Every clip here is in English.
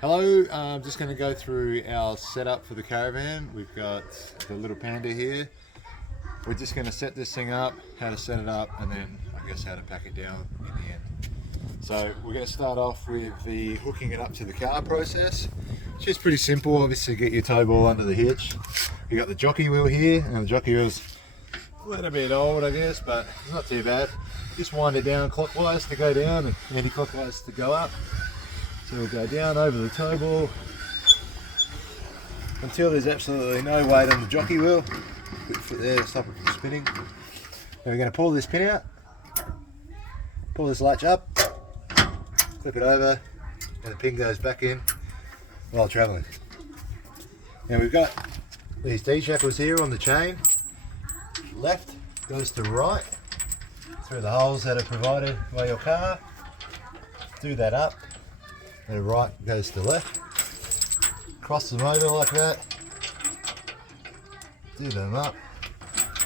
Hello, I'm just going to go through our setup for the caravan. We've got the little Panda here. We're just going to set this thing up, how to set it up, and then I guess how to pack it down in the end. So we're going to start off with the hooking it up to the car process. It's just pretty simple. Obviously get your tow ball under the hitch. You got the jockey wheel here, and the jockey wheel's a little bit old I guess, but it's not too bad. Just wind it down clockwise to go down and anti-clockwise to go up. So we'll go down over the tow ball until there's absolutely no weight on the jockey wheel. Put your foot there to stop it from spinning. Then we're going to pull this pin out, pull this latch up, clip it over, and the pin goes back in while travelling. Now we've got these D-shackles here on the chain. Left goes to right through the holes that are provided by your car. Do that up. And the right goes to left. Cross them over like that. Do them up.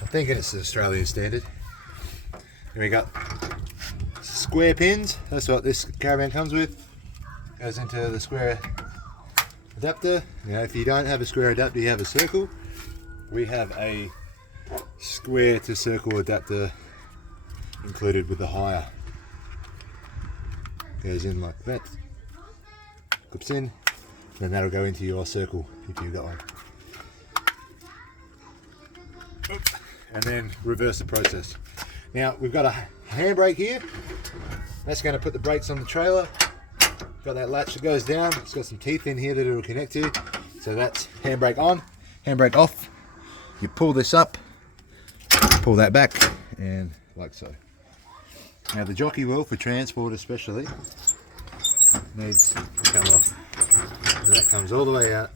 I'm thinking it's the Australian standard. Then we got square pins. That's what this caravan comes with. Goes into the square adapter. Now if you don't have a square adapter, you have a circle. We have a square to circle adapter included with the hire. Goes in like that. Clips in, and that'll go into your circle if you've got one. And then reverse the process. Now we've got a handbrake here. That's going to put the brakes on the trailer. Got that latch that goes down. It's got some teeth in here that it'll connect to. So that's handbrake on, handbrake off. You pull this up, pull that back, and like so. Now the jockey wheel for transport especially needs to come off. So that comes all the way out.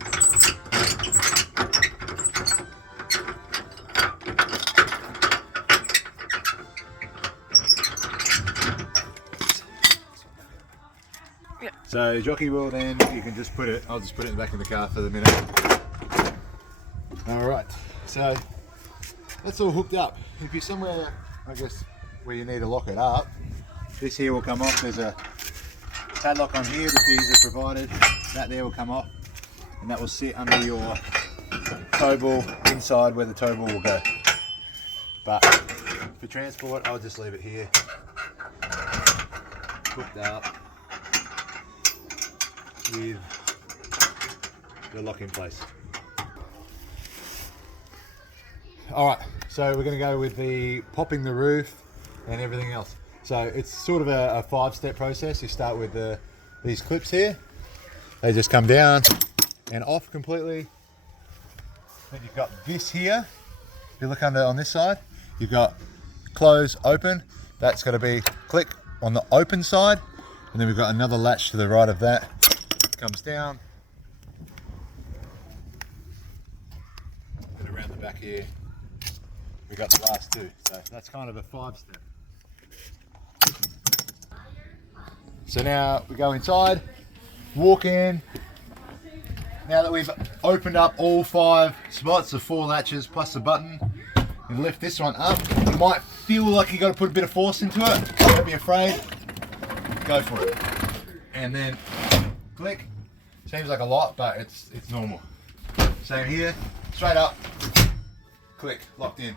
Yep. So jockey wheel, then you can just put it, I'll just put it in the back of the car for the minute. Alright, so that's all hooked up. If you're somewhere, I guess, where you need to lock it up, this here will come off. There's a padlock on here, the keys are provided. That there will come off, and that will sit under your tow ball inside where the tow ball will go. But for transport, I'll just leave it here, hooked up with the lock in place. Alright, so we're going to go with the popping the roof and everything else. So it's sort of a 5-step process. You start with these clips here. They just come down and off completely. Then you've got this here. If you look under on this side, you've got close, open. That's got to be click on the open side. And then we've got another latch to the right of that. Comes down. And around the back here, we've got the last two. So that's kind of a 5-step. So now we go inside, walk in. Now that we've opened up all 5 spots, the 4 latches plus the button, you lift this one up. You might feel like you got to put a bit of force into it. Don't be afraid. Go for it. And then click. Seems like a lot, but it's normal. Same here. Straight up. Click. Locked in.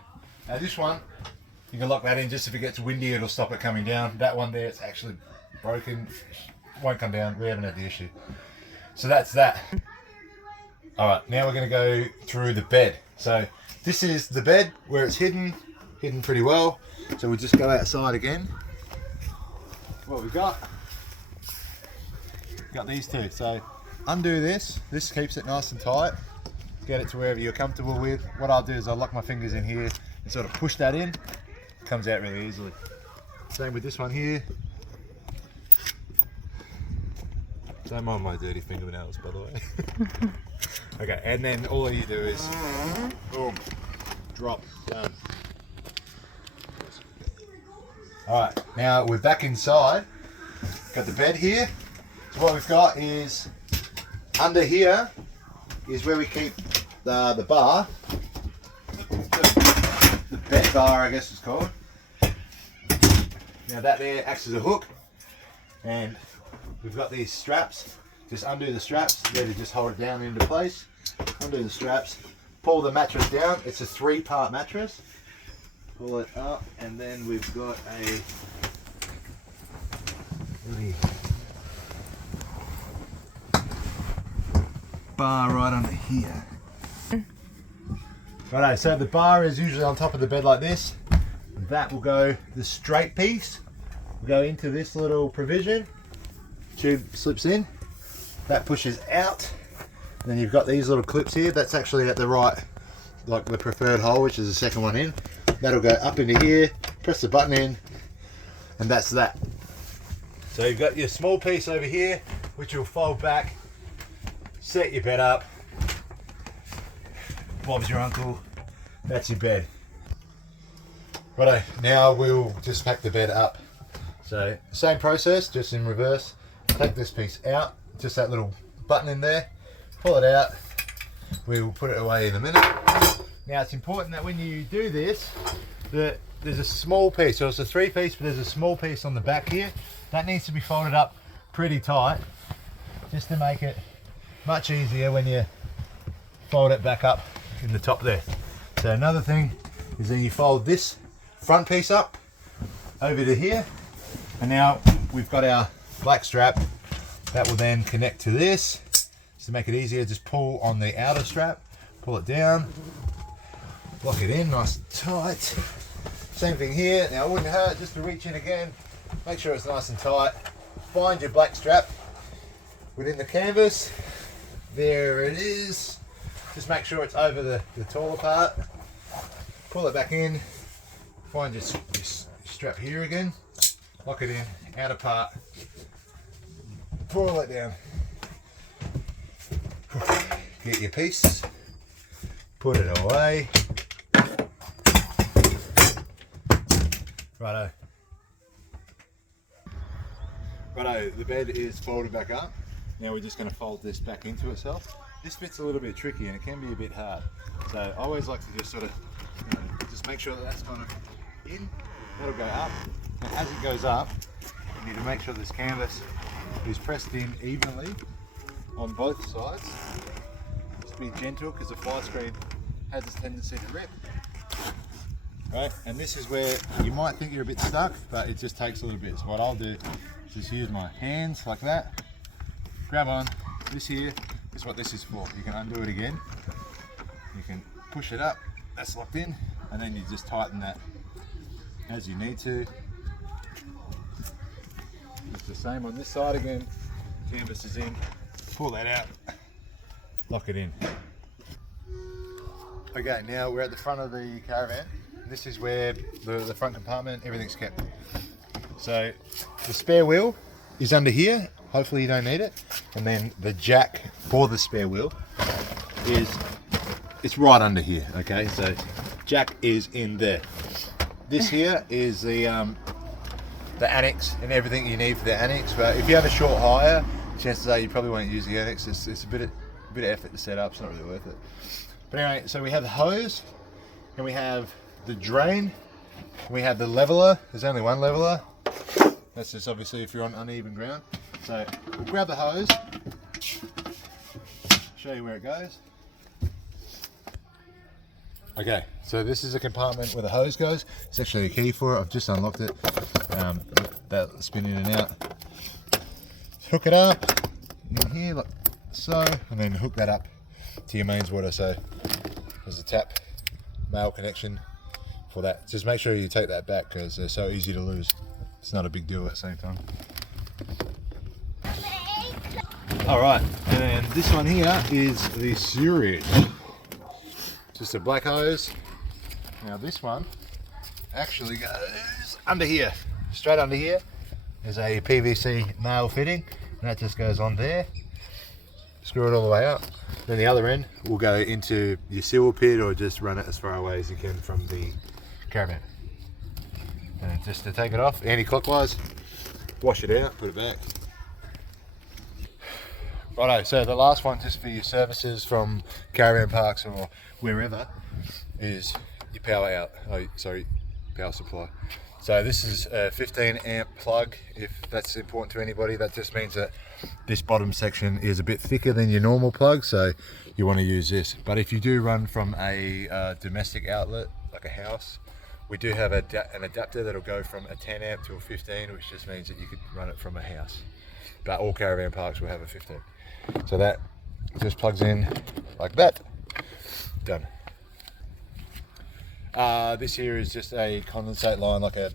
Now this one, you can lock that in just if it gets windy, it'll stop it coming down. That one there, it's actually broken, won't come down. We haven't had the issue. So that's that. Alright, now we're going to go through the bed. So this is the bed where it's hidden pretty well. So we'll just go outside again. What we've got these two. So undo this keeps it nice and tight. Get it to wherever you're comfortable with. What I'll do is I'll lock my fingers in here and sort of push that in. It comes out really easily. Same with this one here. Don't mind my dirty fingernails, by the way. Okay, and then all you do is boom, drop, done. Alright, now we're back inside. Got the bed here. So what we've got is under here is where we keep the bar. The bed bar, I guess it's called. Now that there acts as a hook, and we've got these straps just undo the straps, there to just hold it down into place. Undo the straps, pull the mattress down. It's a 3-part mattress. Pull it up, and then we've got a bar right under here. Righto, so the bar is usually on top of the bed like this. That will go, the straight piece will go into this little provision. Tube slips in, that pushes out. And then you've got these little clips here. That's actually at the right, like the preferred hole, which is the second one in. That'll go up into here, press the button in, and that's that. So you've got your small piece over here, which will fold back, set your bed up. Bob's your uncle. That's your bed. Righto, now we'll just pack the bed up. So same process, just in reverse. Take this piece out, just that little button in there, pull it out. We'll put it away in a minute. Now it's important that when you do this, that there's a small piece, so it's a 3-piece, but there's a small piece on the back here. That needs to be folded up pretty tight, just to make it much easier when you fold it back up in the top there. So another thing is then you fold this front piece up over to here, and now we've got our black strap that will then connect to this. Just to make it easier, just pull on the outer strap, pull it down, lock it in nice and tight. Same thing here. Now it wouldn't hurt just to reach in again, make sure it's nice and tight. Find your black strap within the canvas. There it is. Just make sure it's over the taller part. Pull it back in. Find your strap here again. Lock it in. Outer part. Pull it down. Get your piece. Put it away. Righto. Righto, the bed is folded back up. Now we're just going to fold this back into itself. This bit's a little bit tricky and it can be a bit hard. So I always like to just sort of, just make sure that that's kind of in. That'll go up. And as it goes up, you need to make sure this canvas is pressed in evenly on both sides. Just be gentle because the fly screen has a tendency to rip. Right, and this is where you might think you're a bit stuck, but it just takes a little bit. So what I'll do is just use my hands like that, grab on. This here is what this is for. You can undo it again. You can push it up, that's locked in, and then you just tighten that as you need to. It's the same on this side again. Canvas is in, pull that out, lock it in. Okay, now we're at the front of the caravan. This is where the front compartment, everything's kept. So the spare wheel is under here. Hopefully you don't need it. And then the jack for the spare wheel it's right under here. Okay, so jack is in there. This here is the annex and everything you need for the annex. But if you have a short hire, chances are you probably won't use the annex. It's a bit of effort to set up. It's not really worth it. But anyway, so we have the hose, and we have the drain, and we have the leveler. There's only one leveler. That's just obviously if you're on uneven ground. So we'll grab the hose, show you where it goes. Okay, so this is a compartment where the hose goes. It's actually a key for it. I've just unlocked it. That spin in and out. Hook it up in here like so, and then hook that up to your mains water. So there's a tap male connection for that. Just make sure you take that back because they're so easy to lose. It's not a big deal at the same time. Alright, and then this one here is the sewage. Just a black hose. Now this one actually goes under here, straight under here. There's a PVC nail fitting, and that just goes on there. Screw it all the way up. Then the other end will go into your sewer pit, or just run it as far away as you can from the caravan. And just to take it off anti-clockwise, wash it out, put it back. Righto, so the last one just for your services from caravan parks or wherever is your power out. Oh, sorry, power supply. So this is a 15 amp plug. If that's important to anybody, that just means that this bottom section is a bit thicker than your normal plug, so you want to use this. But if you do run from a domestic outlet, like a house, we do have an adapter that'll go from a 10 amp to a 15, which just means that you could run it from a house. But all caravan parks will have a 15. So that just plugs in like that. Done. This here is just a condensate line, like a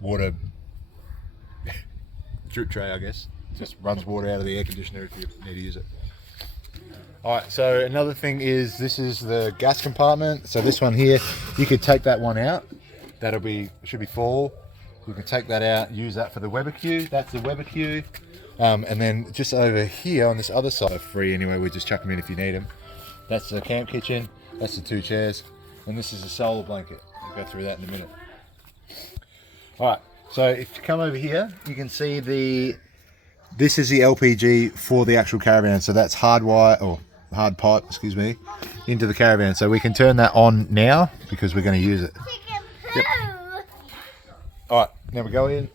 water drip tray, I guess. Just runs water out of the air conditioner if you need to use it. Alright, so another thing is, this is the gas compartment. So this one here, you could take that one out. Should be full. You can take that out, use that for the Weber queue. That's the Weber queue. And then just over here on this other side, free anyway, we just chuck them in if you need them. That's the camp kitchen. That's the 2 chairs. And this is a solar blanket. We'll go through that in a minute. Alright, so if you come over here, you can see this is the LPG for the actual caravan. So that's hard pipe, excuse me, into the caravan. So we can turn that on now because we're going to use it. Yep. Alright, now we go in.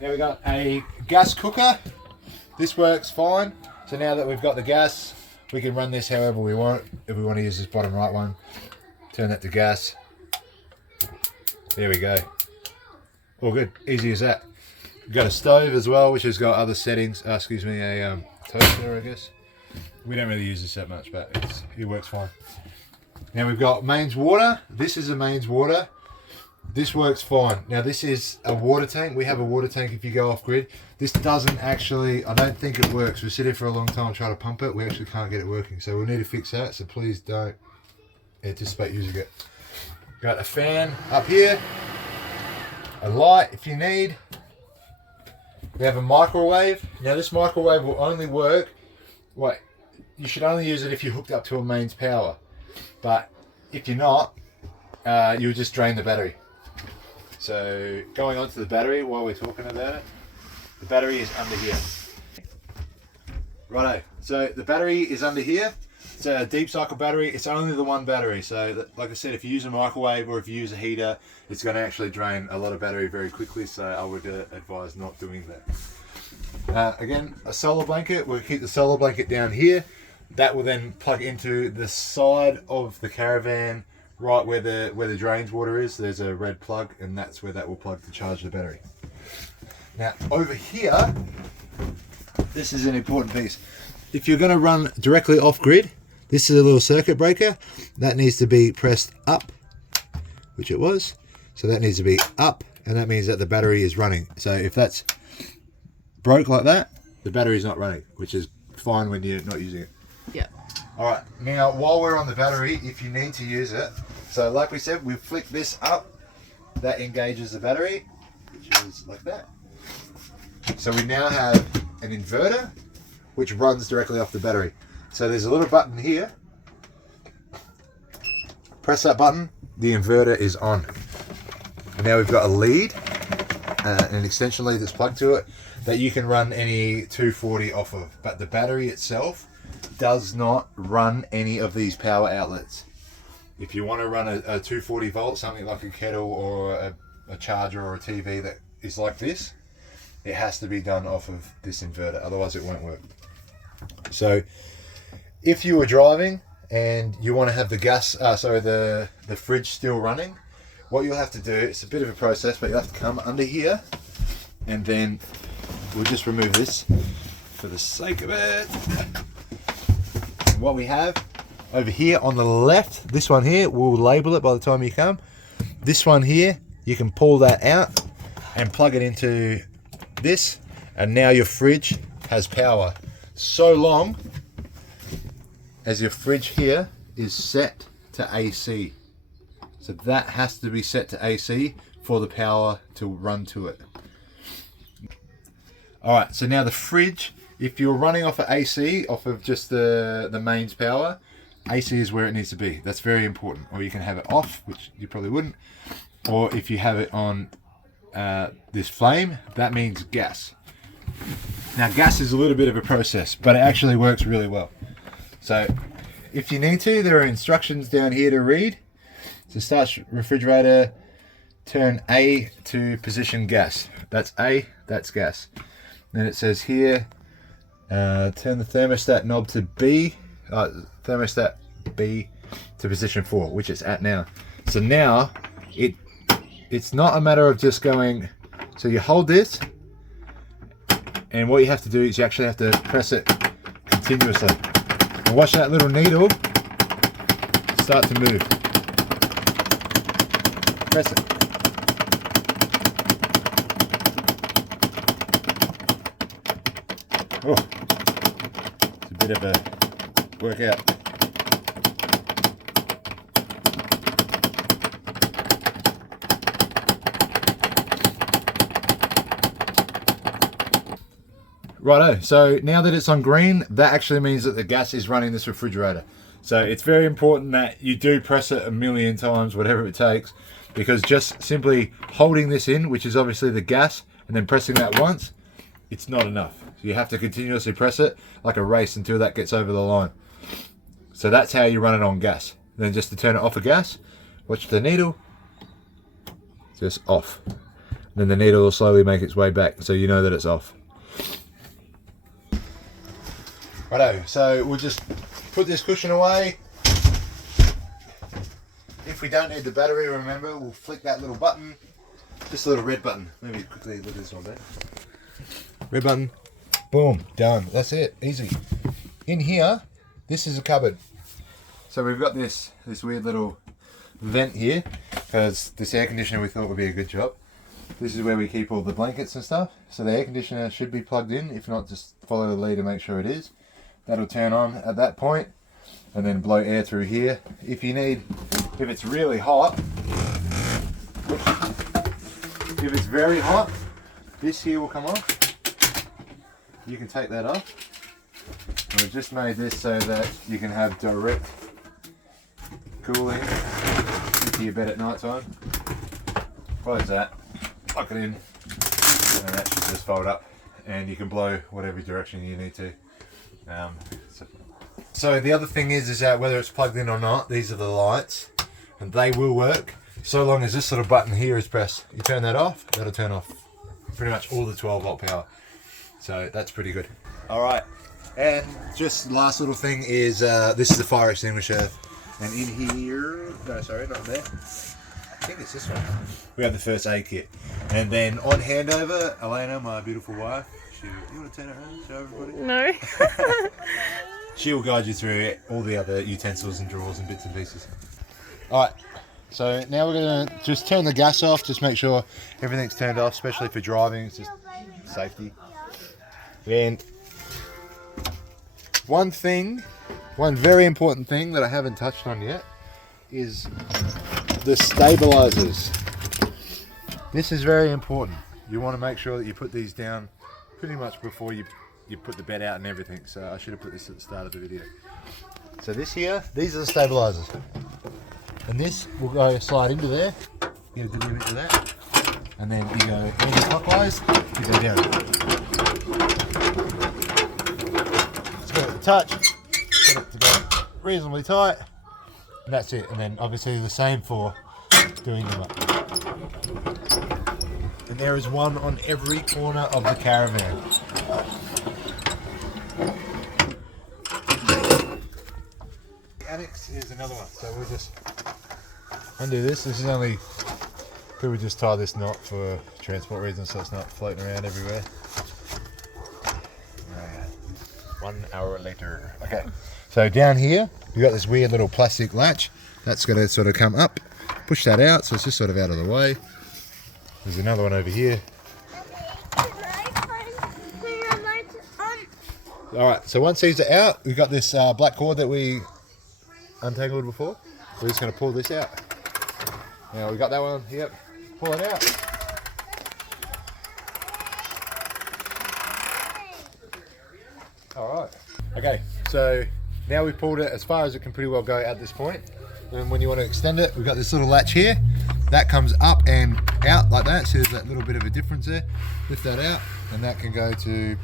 Now we got a gas cooker. This works fine. So now that we've got the gas, we can run this however we want. If we want to use this bottom right one, turn that to gas. There we go. All good, easy as that. We've got a stove as well, which has got other settings. A toaster, I guess. We don't really use this that much, but it works fine. Now we've got mains water. This is a mains water. This works fine. Now this is a water tank. We have a water tank if you go off grid. This doesn't actually, I don't think it works. We sit here for a long time trying to pump it. We actually can't get it working. So we'll need to fix that. So please don't anticipate using it. Got a fan up here. A light if you need. We have a microwave. Now this microwave will only work, you should only use it if you're hooked up to a mains power. But if you're not, you'll just drain the battery. So going on to the battery while we're talking about it, the battery is under here. Righto, so the battery is under here. It's a deep cycle battery. It's only the one battery. So like I said, if you use a microwave or if you use a heater, it's going to actually drain a lot of battery very quickly. So I would advise not doing that. Again, a solar blanket. We'll keep the solar blanket down here. That will then plug into the side of the caravan, right where the drains water is. There's a red plug, and that's where that will plug to charge the battery. Now over here, this is an important piece. If you're going to run directly off grid, this is a little circuit breaker that needs to be pressed up, which it was. So that needs to be up, and that means that the battery is running. So if that's broke like that, the battery's not running, which is fine when you're not using it. Yeah. All right, now while we're on the battery, if you need to use it, so like we said, we flick this up, that engages the battery, which is like that. So we now have an inverter, which runs directly off the battery. So there's a little button here. Press that button, the inverter is on. And now we've got a lead, an extension lead that's plugged to it, that you can run any 240 off of. But the battery itself does not run any of these power outlets. If you want to run a 240 volt, something like a kettle or a charger or a TV that is like this, it has to be done off of this inverter, otherwise it won't work. So if you were driving and you want to have the the fridge still running, what you'll have to do, it's a bit of a process, but you'll have to come under here, and then we'll just remove this for the sake of it. What we have over here on the left, this one here, we'll label it by the time you come. This one here, you can pull that out and plug it into this, and now your fridge has power. So long as your fridge here is set to AC. So that has to be set to AC for the power to run to it. Alright, so now the fridge, if you're running off of AC, off of just the mains power, AC is where it needs to be. That's very important. Or you can have it off, which you probably wouldn't. Or if you have it on this flame, that means gas. Now gas is a little bit of a process, but it actually works really well. So if you need to, there are instructions down here to read. So start refrigerator, turn A to position gas. That's A, that's gas. Then it says here, turn the thermostat knob to B, thermostat B to position 4, which it's at now. So now it's not a matter of just going, so you hold this, and what you have to do is you actually have to press it continuously. And watch that little needle start to move. Press it. Oh, it's a bit of a workout. Righto, so now that it's on green, that actually means that the gas is running this refrigerator. So it's very important that you do press it a million times, whatever it takes, because just simply holding this in, which is obviously the gas, and then pressing that once, it's not enough. So you have to continuously press it like a race until that gets over the line. So that's how you run it on gas. Then just to turn it off of gas, watch the needle, just off. Then the needle will slowly make its way back, so you know that it's off. Righto, so we'll just put this cushion away. If we don't need the battery, remember, we'll flick that little button. Just a little red button. Maybe quickly look at this one there. Red button. Boom, done. That's it, easy. In here, this is a cupboard. So we've got this weird little vent here, because this air conditioner we thought would be a good job. This is where we keep all the blankets and stuff. So the air conditioner should be plugged in. If not, just follow the lead and make sure it is. That'll turn on at that point and then blow air through here. If it's really hot, if it's very hot, this here will come off. You can take that off. And we've just made this so that you can have direct cooling into your bed at night time. Close that, lock it in, and that should just fold up, and you can blow whatever direction you need to. So the other thing is that whether it's plugged in or not, these are the lights, and they will work so long as this little button here is pressed. You turn that off, that'll turn off pretty much all the 12-volt power. So that's pretty good. All right, and just last little thing is this is the fire extinguisher, and in here, no, sorry, not there. I think it's this one. We have the first aid kit, and then on handover, Elena, my beautiful wife. You want to turn it around, show everybody? No. She will guide you through all the other utensils and drawers and bits and pieces. Alright, so now we're going to just turn the gas off, just make sure everything's turned off, especially for driving, it's just safety. And one very important thing that I haven't touched on yet is the stabilizers. This is very important. You want to make sure that you put these down pretty much before you put the bed out and everything. So I should have put this at the start of the video. So this here, these are the stabilizers. And this will go slide into there. Get a good image of that. And then you go anti-clockwise, you go down. It's got it to touch, got it to go reasonably tight. And that's it. And then obviously the same for doing them up. And there is one on every corner of the caravan. The annex is another one, so we'll just undo this. This is only, we would just tie this knot for transport reasons so it's not floating around everywhere. 1 hour later. Okay, so down here we've got this weird little plastic latch that's got to sort of come up, push that out so it's just sort of out of the way. There's another one over here. Alright, so once these are out, we've got this black cord that we untangled before. We're just going to pull this out. Now we got that one, yep, pull it out. Alright, okay, so now we've pulled it as far as it can pretty well go at this point. And when you want to extend it, we've got this little latch here. That comes up and out like that, so there's that little bit of a difference there. Lift that out, and that can go to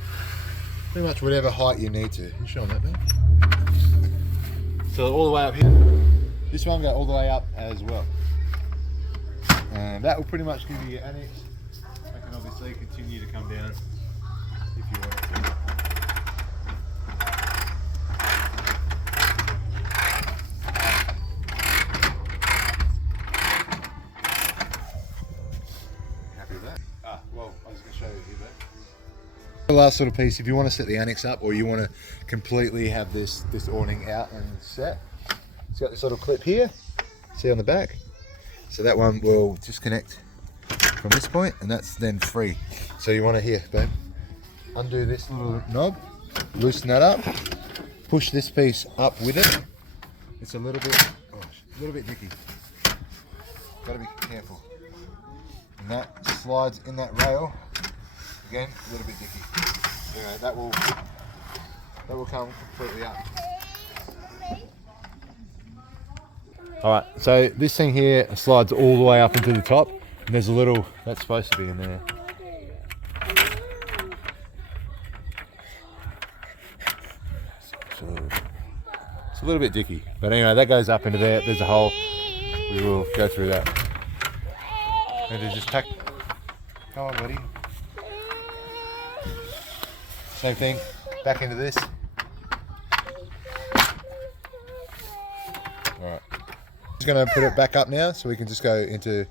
pretty much whatever height you need to. You showing that, man? So all the way up here. This one go all the way up as well. And that will pretty much give you your annex. That can obviously continue to come down if if you want it to. Happy with that? Well, I was going to show you here, the last sort of piece, if you want to set the annex up or you want to completely have this awning out and set, it's got this little clip here, see on the back? So that one will disconnect from this point and that's then free. So you want to here, babe, undo this little knob, loosen that up, push this piece up with it. It's a little bit nicky. Gotta be careful. And that slides in that rail. Again, a little bit dicky. Anyway, that will come completely up. Alright, so this thing here slides all the way up into the top, and there's a little, that's supposed to be in there. So, it's a little bit dicky, but anyway, that goes up into there, there's a hole, we will go through that. And to just tuck, come on buddy. Same thing, back into this. Alright. Just going to put it back up now so we can just go into